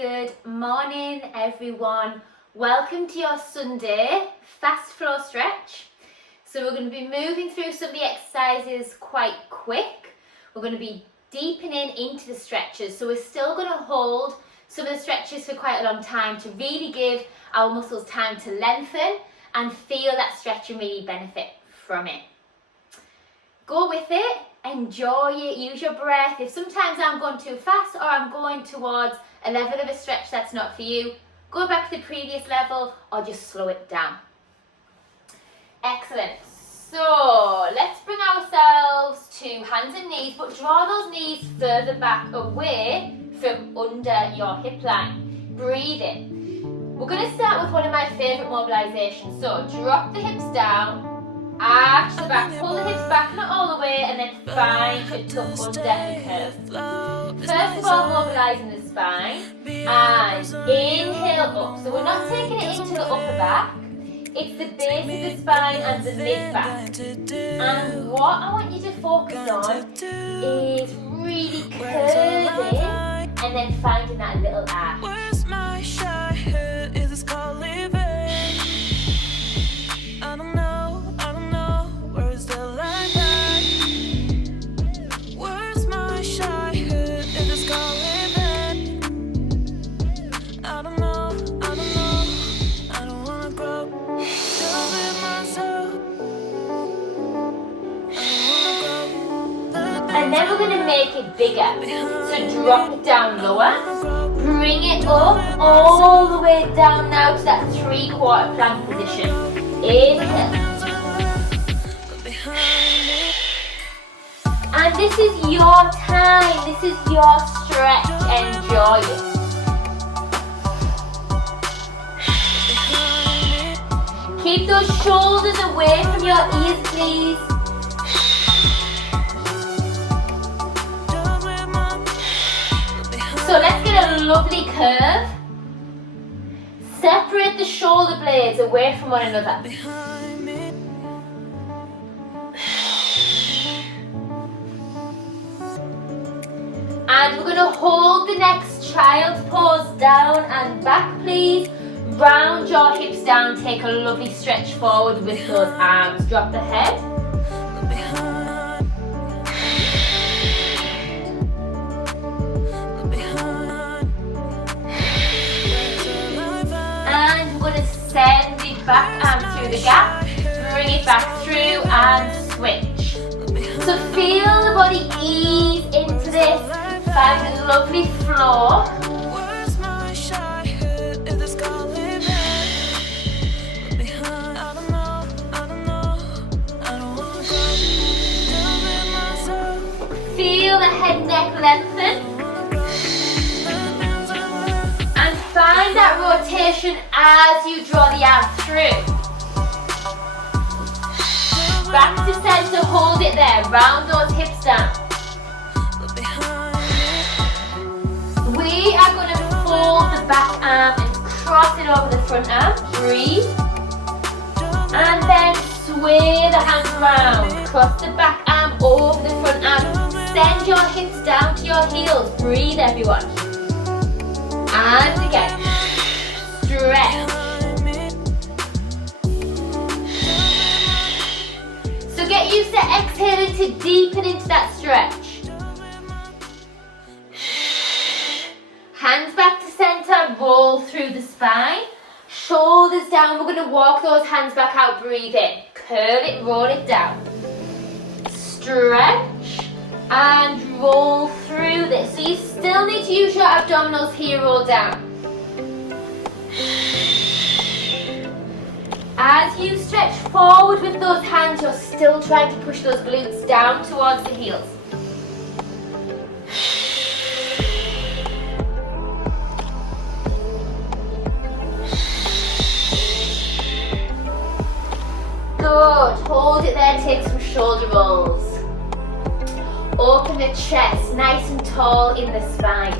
Good morning everyone. Welcome to your Sunday fast flow stretch. So we're going to be moving through some of the exercises quite quick. We're going to be deepening into the stretches. So we're still going to hold some of the stretches for quite a long time to really give our muscles time to lengthen and feel that stretch and really benefit from it. Go with it, enjoy it, use your breath. If sometimes I'm going too fast or I'm going towards a level of a stretch that's not for you, go back to the previous level or just slow it down. Excellent. So let's bring ourselves to hands and knees, but draw those knees further back away from under your hip line. Breathe in. We're going to start with one of my favourite mobilisations. So drop the hips down, arch the back, pull the hips back, not all the way, and then find a tuck under the curve. First of all, mobilising the spine, and inhale up. So we're not taking it into the upper back, it's the base of the spine and the mid back. And what I want you to focus on is really curving and then finding that little arch. Where's my shot? Is this called living? I don't know, where's the line back? Where's my shot? Is this called living? I don't know, I don't wanna grow. Don't live myself. I don't wanna grow. And then we're going to make it bigger. So drop it down lower. Bring it up all the way down now to that 3/4 plank position. Inhale. And this is your time. This is your stretch. Enjoy it. Keep those shoulders away from your ears, please. So let's get a lovely curve. Separate the shoulder blades away from one another. And we're going to hold the next child's pose down and back, please. Round your hips down, take a lovely stretch forward with those arms. Drop the head. Send the back arm through the gap, bring it back through and switch. So feel the body ease into this, find a lovely flow. Where's my shot? Is this called living? I don't know, I don't wanna go. Don't live myself. Feel the head neck lengthen. Find that rotation as you draw the arm through. Back to center, hold it there. Round those hips down. We are going to fold the back arm and cross it over the front arm. Breathe. And then sway the hands around. Cross the back arm over the front arm. Send your hips down to your heels. Breathe, everyone. And again, stretch. So get used to exhaling to deepen into that stretch. Hands back to center, roll through the spine. Shoulders down, we're going to walk those hands back out, breathe in. Curl it, roll it down. Stretch. And roll through this. So you still need to use your abdominals here, roll down. As you stretch forward with those hands, you're still trying to push those glutes down towards the heels. Good. Hold it there, take some shoulder rolls. Open the chest, nice and tall in the spine.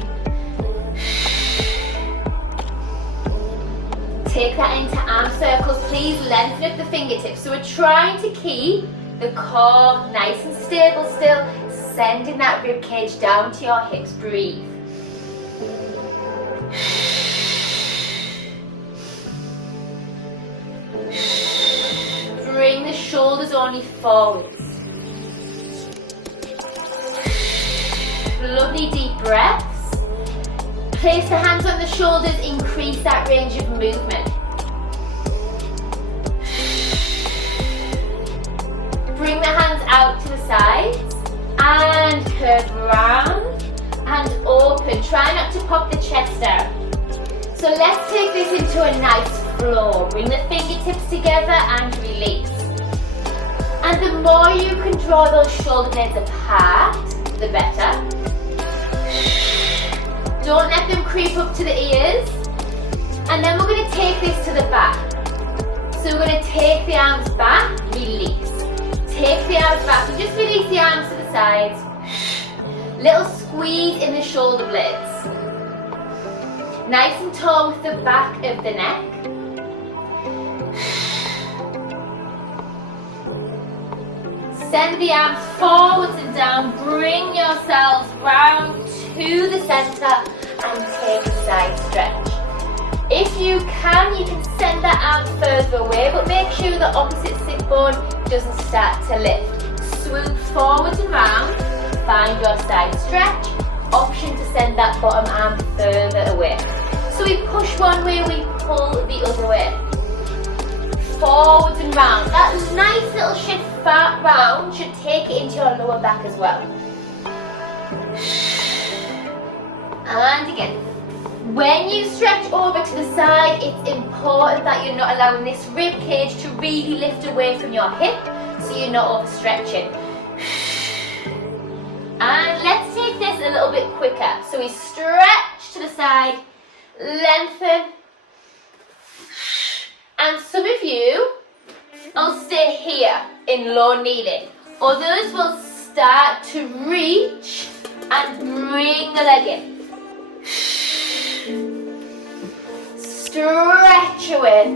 Take that into arm circles, please lengthen up the fingertips. So we're trying to keep the core nice and stable still, sending that rib cage down to your hips. Breathe. shoulders only forwards. Lovely deep breaths. Place the hands on the shoulders, increase that range of movement. Bring the hands out to the sides and curve round and open. Try not to pop the chest out. So let's take this into a nice flow. Bring the fingertips together and release. And the more you can draw those shoulder blades apart, the better. Don't let them creep up to the ears. And then we're going to take this to the back. So we're going to take the arms back, release. Take the arms back, so just release the arms to the sides. Little squeeze in the shoulder blades. Nice and tall with the back of the neck. Send the arms forwards and down. Bring yourselves round to the centre and take a side stretch. If you can send that arm further away, but make sure the opposite sit bone doesn't start to lift. Swoop forwards and round. Find your side stretch. Option to send that bottom arm further away. So we push one way, we pull the other way. Forwards and round. That nice little shift round should take it into your lower back as well. And again. When you stretch over to the side, it's important that you're not allowing this rib cage to really lift away from your hip, so you're not overstretching. And let's take this a little bit quicker. So we stretch to the side, lengthen, and some of you will stay here in low kneeling. Others will start to reach and bring the leg in. Stretch away.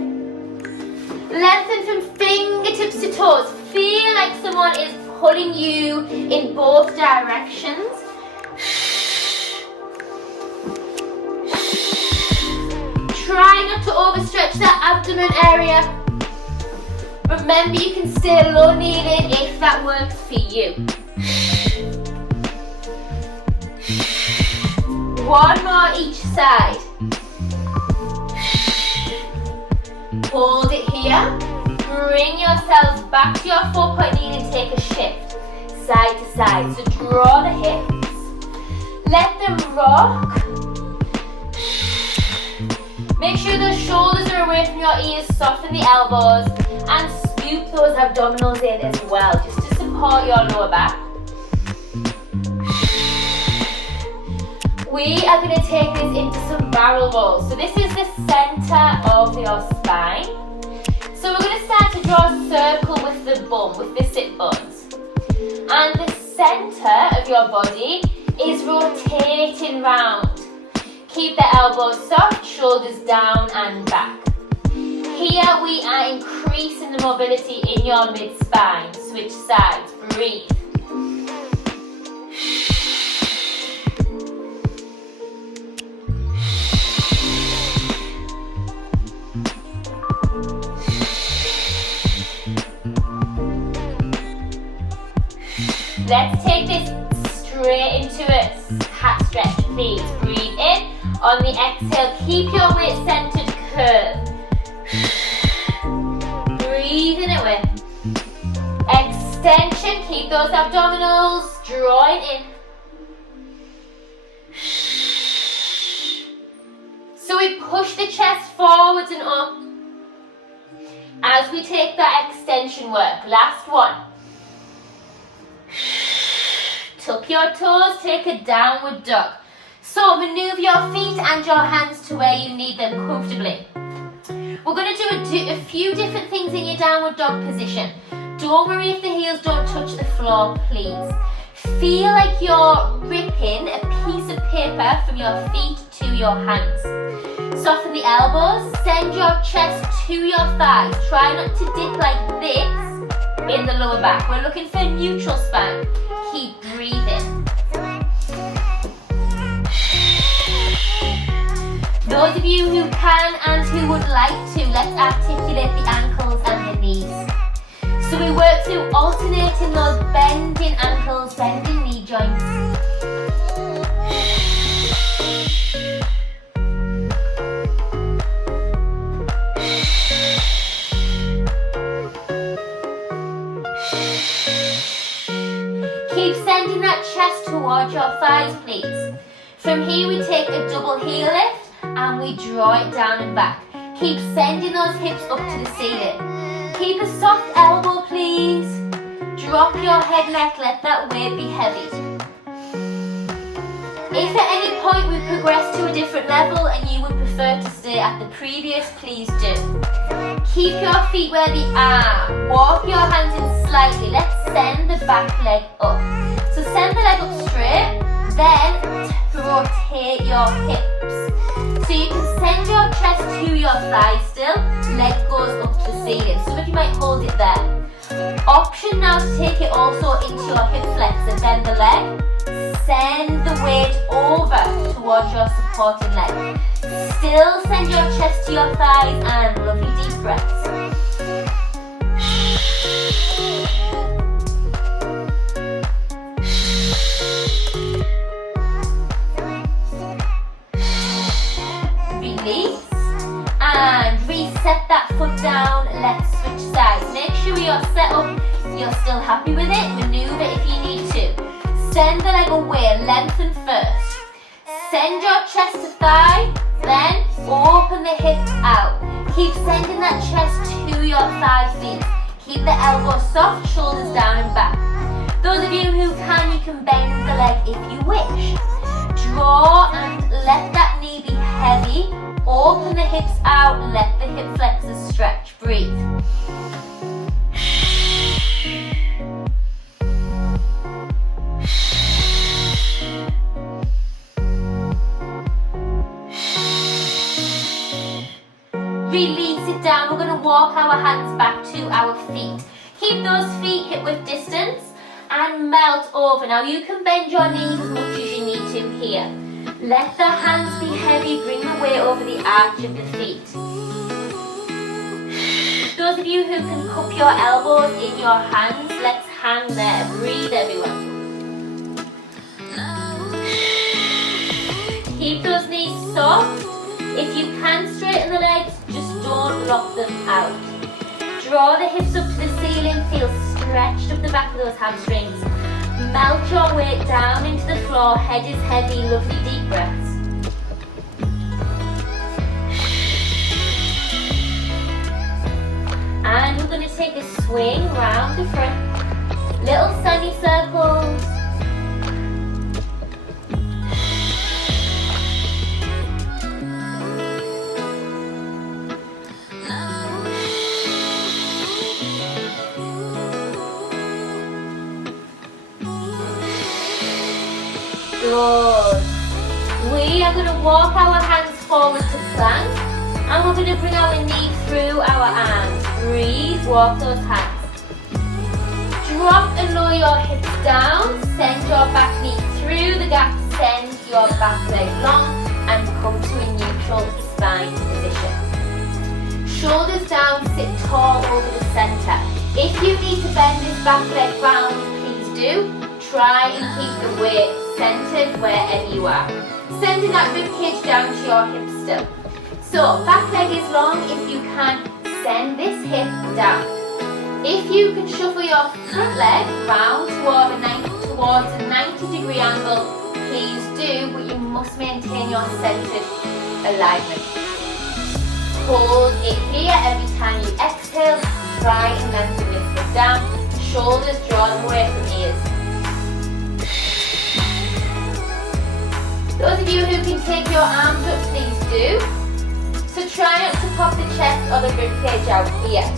Lengthen from fingertips to toes. Feel like someone is pulling you in both directions. Try not to overstretch that abdomen area. Remember, you can stay low kneeling if that works for you. One more each side. Hold it here. Bring yourselves back to your 4-point knee and take a shift. Side to side. So draw the hips. Let them rock. Make sure those shoulders are away from your ears. Soften the elbows. And scoop those abdominals in as well, just to support your lower back. We are going to take this into some barrel rolls. So this is the center of your spine. So we're going to start to draw a circle with the bum, with the sit bones. And the center of your body is rotating round. Keep the elbows soft, shoulders down and back. Here we are increasing the mobility in your mid-spine. Switch sides, breathe. Let's take this straight into a cat stretch, please. Breathe in. On the exhale, keep your weight centered, curve. Breathing it away. Extension, keep those abdominals drawing in. So we push the chest forwards and up as we take that extension work. Last one. Tuck your toes, take a downward dog. So maneuver your feet and your hands to where you need them comfortably. We're going to do a few different things in your downward dog position. Don't worry if the heels don't touch the floor, please. Feel like you're ripping a piece of paper from your feet to your hands. Soften the elbows, send your chest to your thighs. Try not to dip like this in the lower back. We're looking for a neutral spine. Keep breathing. Those of you who can and who would like to, let's articulate the ankles and the knees. So we work through alternating those bending ankles, bending knee joints. Keep sending that chest towards your thighs, please. From here we take a double heel lift and we draw it down and back. Keep sending those hips up to the ceiling. Keep a soft elbow, please. Drop your head neck, let that weight be heavy. If at any point we progress to a different level and you would prefer to stay at the previous, please do. Keep your feet where they are. Walk your hands in slightly. Let's send the back leg up. So send the leg up straight, then rotate your hips. So you can send your chest to your thighs still, leg goes up to the ceiling. Some of you might hold it there. Option now to take it also into your hip flexor, bend the leg, send the weight over towards your supporting leg. Still send your chest to your thighs and lovely deep breaths. Release and reset that foot down. Let's switch sides. Make sure you're set up, you're still happy with it. Maneuver if you need to. Send the leg away, lengthen first. Send your chest to thigh, then open the hips out. Keep sending that chest to your thigh feet. Keep the elbows soft, shoulders down and back. Those of you who can, you can bend the leg if you wish. Draw and let that knee be heavy. Open the hips out, let the hip flexors stretch. Breathe. Release it down. We're going to walk our hands back to our feet. Keep those feet hip width distance and melt over. Now you can bend your knees as much as you need to here. Let the hands be heavy. Bring the weight over the arch of the feet. Those of you who can cup your elbows in your hands, let's hang there. Breathe, everyone. Keep those knees soft. If you can straighten the legs, just don't lock them out. Draw the hips up to the ceiling, feel stretched up the back of those hamstrings. Melt your weight down into the floor, head is heavy, lovely deep breaths. And we're going to take a swing round the front, little semicircles. Good. We are going to walk our hands forward to plank and we're going to bring our knee through our arms. Breathe, walk those hands. Drop and lower your hips down. Send your back knee through the gap. Send your back leg long and come to a neutral spine position. Shoulders down, sit tall over the centre. If you need to bend this back leg round, please do. Try and keep the weight centered wherever you are. Sending that rib cage down to your hips still. So back leg is long. If you can, send this hip down. If you can shuffle your front leg round towards a 90-degree angle, please do, but you must maintain your centered alignment. Hold it here every time you exhale. Try and lengthen this foot down. Shoulders draw them away from ears. Those of you who can take your arms up, please do. So try not to pop the chest or the rib cage out here.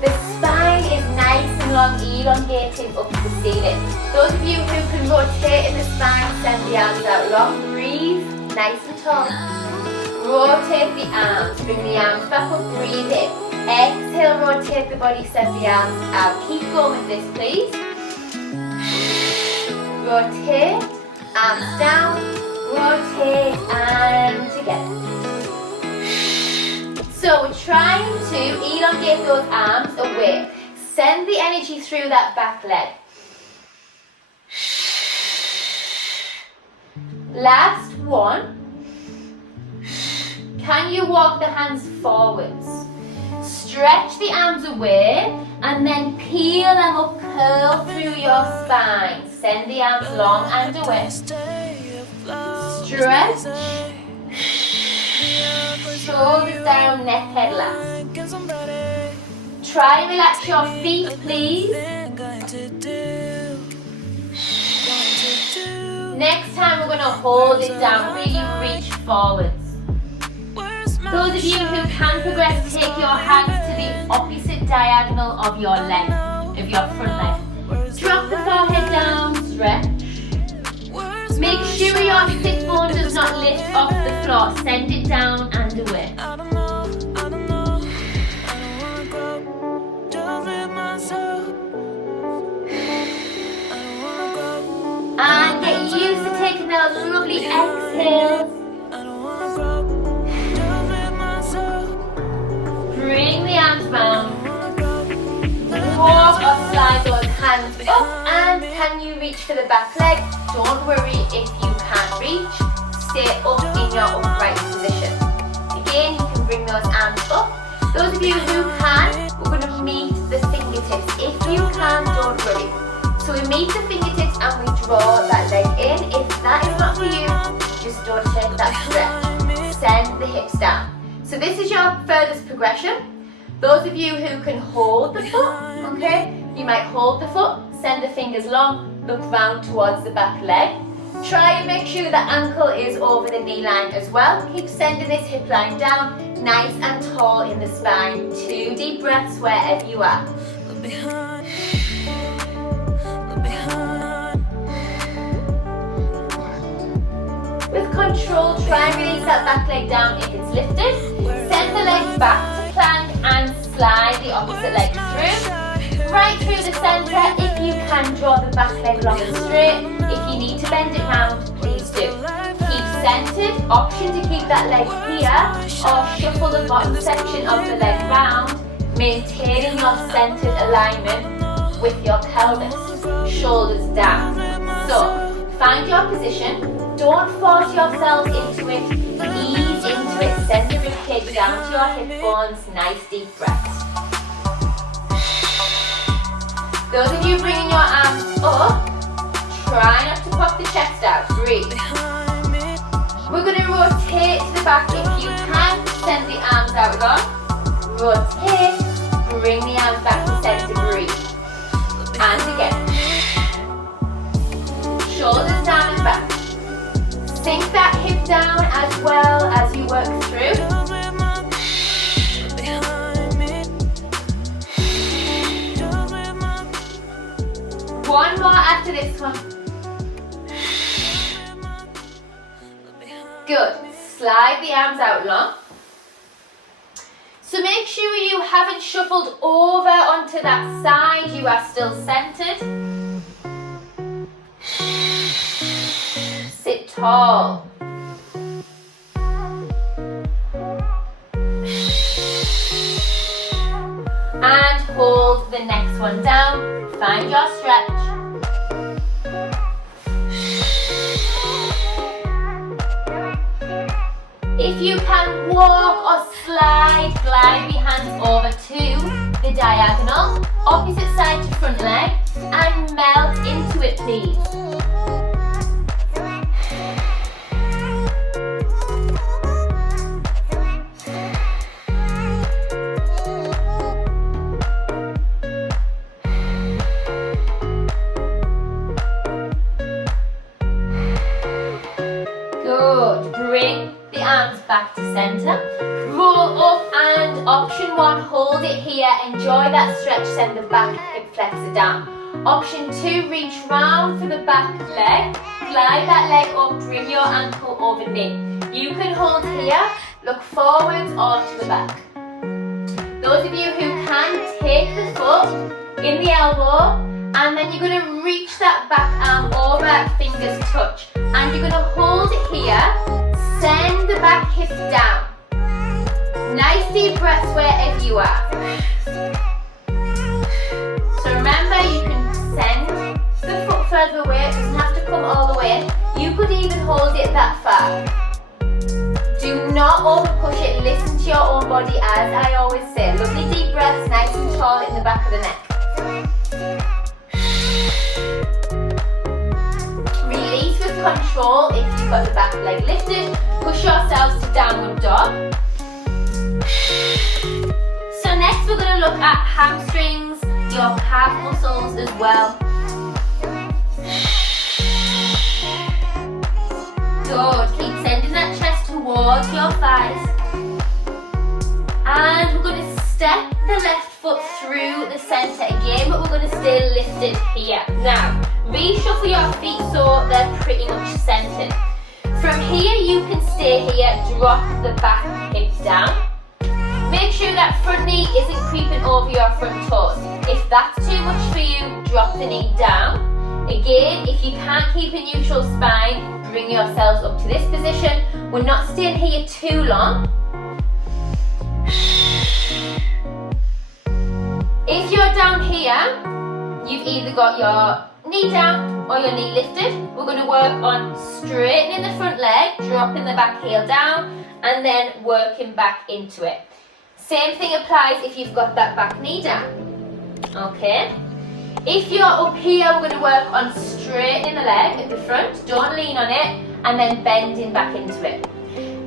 The spine is nice and long, elongating up to the ceiling. Those of you who can rotate in the spine, send the arms out long. Breathe, nice and tall. Rotate the arms, bring the arms back up, breathe in. Exhale, rotate the body, send the arms out. Keep going with this, please. Rotate, arms down. Rotate and together. So we're trying to elongate those arms away. send the energy through that back leg. Last one. Can you walk the hands forwards? Stretch the arms away and then peel them up, curl through your spine. Send the arms long and away. Stretch. Shoulders down, neck, head last. Try and relax your feet, please. Next time we're going to hold it down, really reach forwards. Those of you who can progress, take your hands to the opposite diagonal of your leg, of your front leg. Drop the forehead down, stretch. Make sure your sit bone does not lift off the floor. Send it down and away. And get used to taking those lovely exhales. Bring the arms round. Walk or slide those hands up. And can you reach for the back leg? Don't worry if you can't reach. Stay up in your upright position. Again, you can bring those arms up. Those of you who can, we're going to meet the fingertips. If you can, don't worry. So we meet the fingertips and we draw that leg in. If that is not for you, just don't take that stretch. Send the hips down. So this is your furthest progression. Those of you who can hold the foot, okay, you might hold the foot, send the fingers long, look round towards the back leg. Try and make sure the ankle is over the knee line as well. Keep sending this hip line down, nice and tall in the spine. 2 deep breaths wherever you are. With control, try and release that back leg down if it's lifted. Send the legs back to plank and slide the opposite leg through. Right through the centre. If you can, draw the back leg long and straight. If you need to bend it round, please do. Keep centred. Option to keep that leg here or shuffle the bottom section of the leg round, maintaining your centred alignment with your pelvis. Shoulders down. So, find your position. Don't force yourself into it. Ease into it. Send the ribcage down to your hip bones. Nice deep breaths. Those of you bringing your arms up, try not to pop the chest out. Breathe. We're going to rotate to the back if you can. Send the arms out long. Rotate. Bring the arms back to center. Breathe. And again. Shoulders down and back. Sink that hip down as well as you work through. One more after this one. Good. Slide the arms out long. So make sure you haven't shuffled over onto that side. You are still centered. Sit tall. And hold the next one down. Find your stretch. If you can walk or slide, glide your hands over to the diagonal, opposite side to front leg, and melt into it, please. Good. Bring the arms back to center. Roll up and option 1, hold it here. Enjoy that stretch. Send the back hip flexor down. Option 2, reach round for the back leg. Glide that leg up. Bring your ankle over knee. You can hold here. Look forwards or to the back. Those of you who can, take the foot in the elbow. And then you're going to reach that back arm over, fingers touch. And you're going to hold it here. Send the back hip down. Nice deep breaths wherever you are. further away, it doesn't have to come all the way. You could even hold it that far. Do not over push it, listen to your own body as I always say. Lovely deep breaths, nice and tall in the back of the neck. Release with control if you've got the back leg lifted. Push yourselves to downward dog. So next we're going to look at hamstrings, your calf muscles as well. Good, keep sending that chest towards your thighs. And we're going to step the left foot through the centre again, but we're going to stay lifted here. Now, reshuffle your feet so they're pretty much centred. From here you can stay here, drop the back hip down. Make sure that front knee isn't creeping over your front toes. If that's too much for you, drop the knee down. Again, if you can't keep a neutral spine, bring yourselves up to this position. We're not staying here too long. If you're down here, you've either got your knee down or your knee lifted. We're going to work on straightening the front leg, dropping the back heel down, and then working back into it. Same thing applies if you've got that back knee down. Okay? If you're up here, we're going to work on straightening the leg at the front. Don't lean on it, and then bending back into it.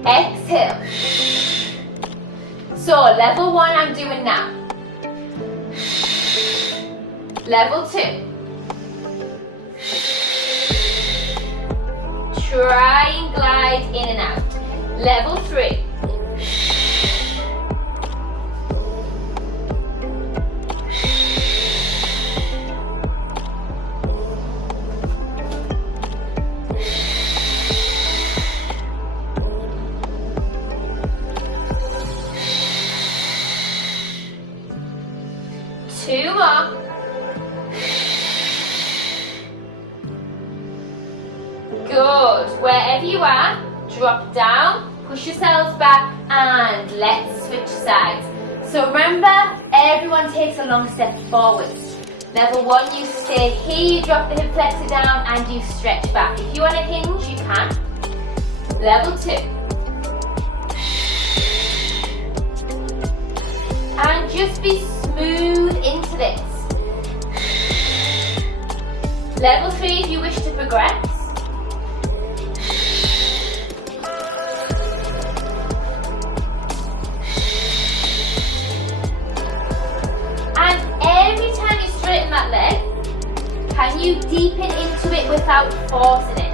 Exhale. So, level 1 I'm doing now. Level 2. Try and glide in and out. Level 3. Two more. Good. Wherever you are, drop down, push yourselves back, and let's switch sides. So remember, everyone takes a long step forwards. Level 1, you stay here, you drop the hip flexor down, and you stretch back. If you want to hinge, you can. Level 2. And just be smooth into this. Level 3 if you wish to progress. And every time you straighten that leg, can you deepen into it without forcing it?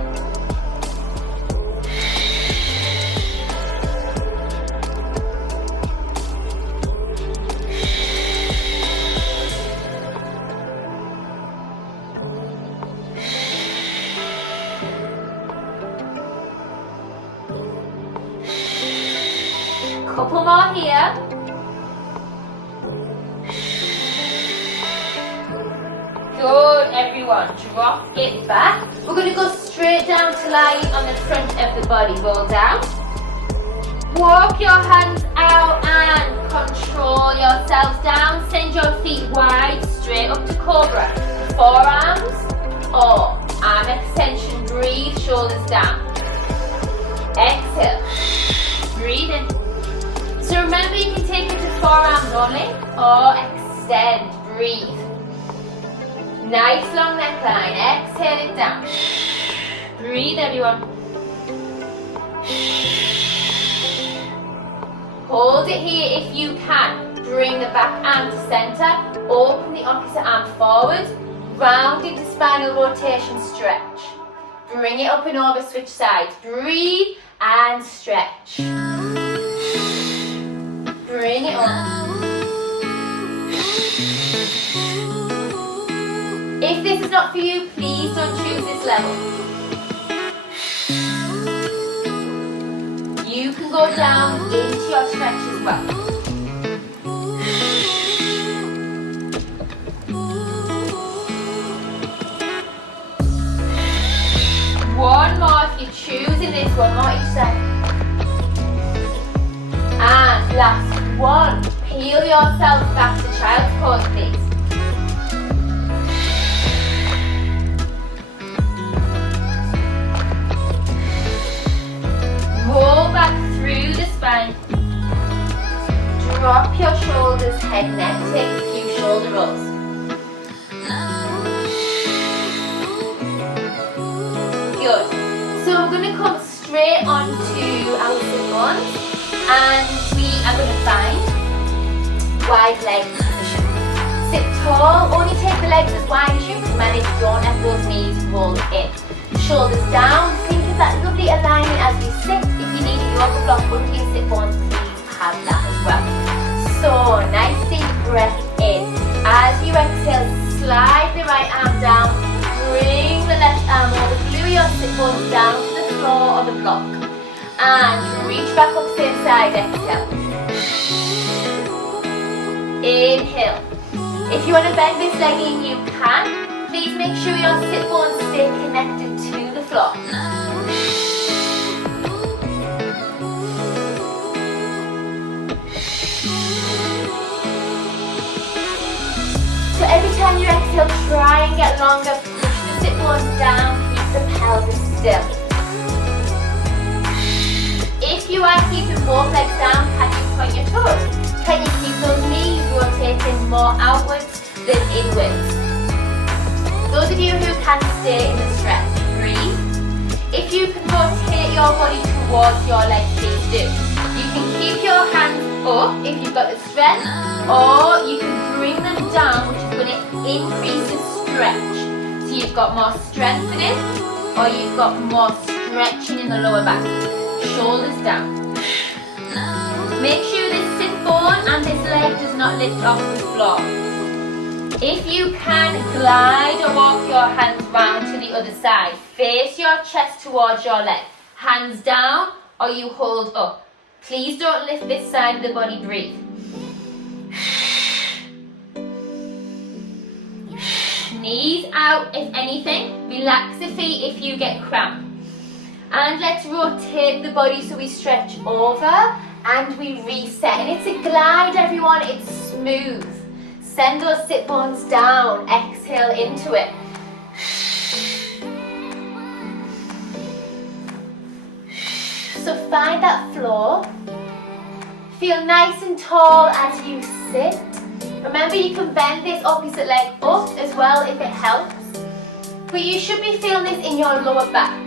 Couple more here. Good, everyone. Drop it back. We're going to go straight down to lying on the front of the body. Roll down. Walk your hands out and control yourselves down. Send your feet wide, straight up to cobra. Forearms or arm extension. Breathe, shoulders down. Exhale. Breathe in. So remember, you can take it to forearms only or extend. Breathe. Nice long neckline. Exhale it down. Breathe, everyone. Hold it here if you can. Bring the back arm to center. Open the opposite arm forward. Round into spinal rotation, stretch. Bring it up and over, switch sides. Breathe and stretch. Bring it up. If this is not for you, please don't choose this level. You can go down into your stretch as well. One more if you're choosing this, one more each side. And last one. Peel yourself back to child's pose, please. roll back through the spine. Drop your shoulders, head, neck. Take a few shoulder rolls. Good. So we're going to come straight onto our sit-bones, and we are going to find wide leg position. Sit tall, only take the legs as wide as you can manage. Don't let those knees roll in. Shoulders down, think of that lovely alignment as you sit. If you need a yoga block under your sit bones, please have that as well. So, nice deep breath in. As you exhale, slide the right arm down, bring the left arm over, glue your sit bones down to the floor or the block, and reach back up same side, exhale. Inhale. If you want to bend this leg in, you can. Please make sure your sit bones stay connected to the floor. So every time you exhale, try and get longer. Push the sit bones down, keep the pelvis still. If you are keeping both legs down, can you point your toes? Can you keep those knees rotating more outwards than inwards? Those of you who can stay in the stretch, breathe. If you can rotate your body towards your legs, please do. You can keep your hands up if you've got the strength, or you can bring them down, which is going to increase the stretch. So you've got more strengthening, or you've got more stretching in the lower back. Shoulders down. Make sure this sit bone and this leg does not lift off the floor. If you can, glide or walk your hands round to the other side. Face your chest towards your leg. Hands down or you hold up. Please don't lift this side of the body, breathe. Knees out if anything. Relax the feet if you get cramp. And let's rotate the body so we stretch over and we reset. And it's a glide, everyone, it's smooth. Send those sit bones down, exhale into it. So find that floor. Feel nice and tall as you sit. Remember, you can bend this opposite leg up as well if it helps. But you should be feeling this in your lower back.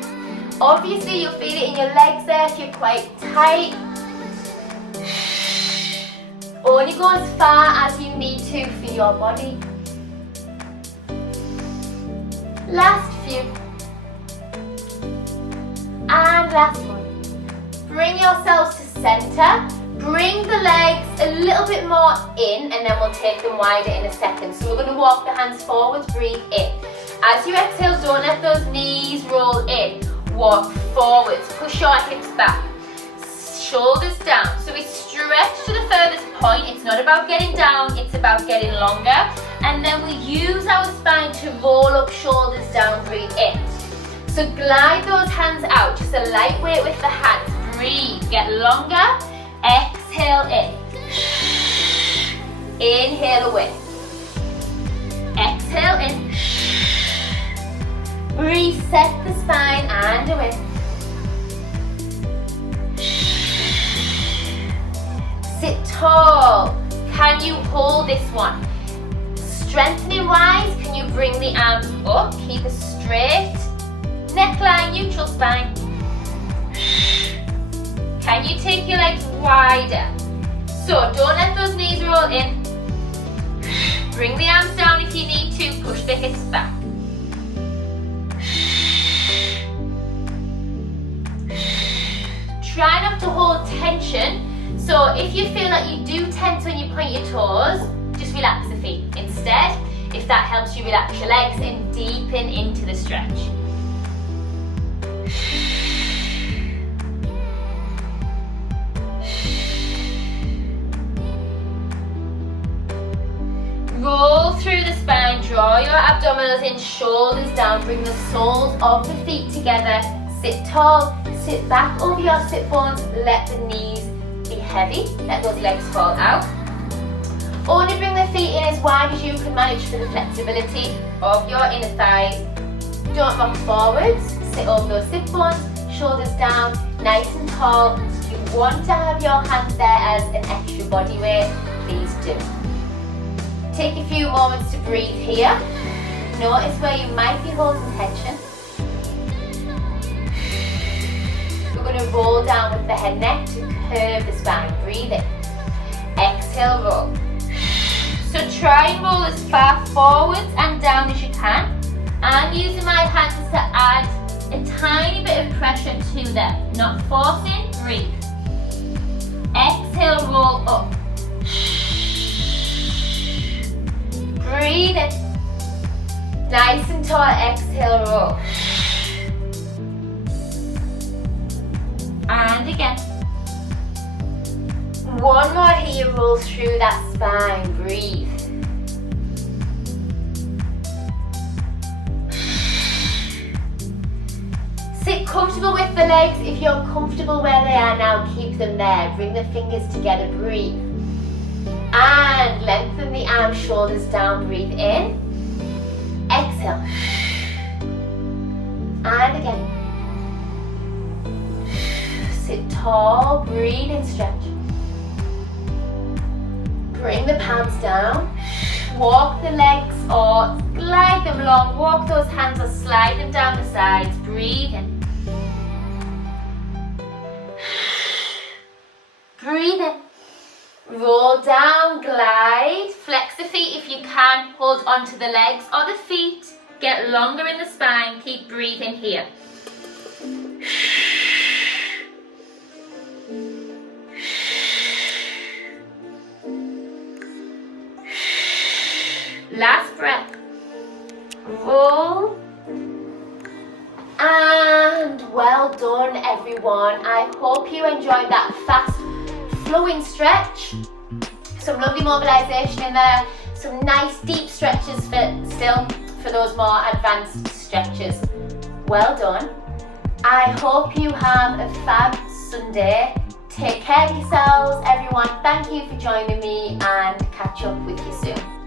Obviously, you'll feel it in your legs there if you're quite tight. Only go as far as you need to for your body. Last few. And last one. Bring yourselves to center. Bring the legs a little bit more in, and then we'll take them wider in a second. So we're going to walk the hands forwards, breathe in. As you exhale, don't let those knees roll in. Walk forwards, push your hips back, shoulders down. So we stretch to the furthest point. It's not about getting down, it's about getting longer. And then we use our spine to roll up, shoulders down, breathe in. So glide those hands out, just a light weight with the hands. Breathe, get longer, exhale in. Inhale away. Exhale in. Reset the spine and away. Sit tall. Can you hold this one? Strengthening wise, can you bring the arms up? Keep it straight. Neckline, neutral spine. Can you take your legs wider? So don't let those knees roll in. Bring the arms down if you need to. Push the hips back. Try not to hold tension. So if you feel that you do tense when you point your toes, just relax the feet. Instead, if that helps you relax your legs and deepen into the stretch. Roll through the spine, draw your abdominals in, shoulders down, bring the soles of the feet together, sit tall, sit back over your sit bones, let the knees be heavy, let those legs fall out. Only bring the feet in as wide as you can manage for the flexibility of your inner thighs. Don't rock forwards, sit over those sit bones, shoulders down, nice and tall. If you want to have your hands there as an extra body weight, please do. Take a few moments to breathe here. Notice where you might be holding tension. We're going to roll down with the head neck to curve the spine. Breathe in. Exhale, roll. So try and roll as far forwards and down as you can. I'm using my hands to add a tiny bit of pressure to them. Not forcing, breathe. Exhale, roll up. Breathe in. Nice and tall, exhale, roll. And again. One more here, roll through that spine, breathe. Sit comfortable with the legs. If you're comfortable where they are now, keep them there. Bring the fingers together, breathe. And lengthen the arms, shoulders down, breathe in. Exhale. And again. Sit tall, breathe and stretch. Bring the palms down. Walk the legs or glide them long. Walk those hands or slide them down the sides. Breathe in. Breathe in. Roll down, glide. Flex the feet if you can. Hold onto the legs or the feet. Get longer in the spine. Keep breathing here. Last breath. Roll. And well done, everyone. I hope you enjoyed that fast flowing stretch. Some lovely mobilization in there. Some nice deep stretches for those more advanced stretches. Well done. I hope you have a fab Sunday. Take care of yourselves, everyone. Thank you for joining me and catch up with you soon.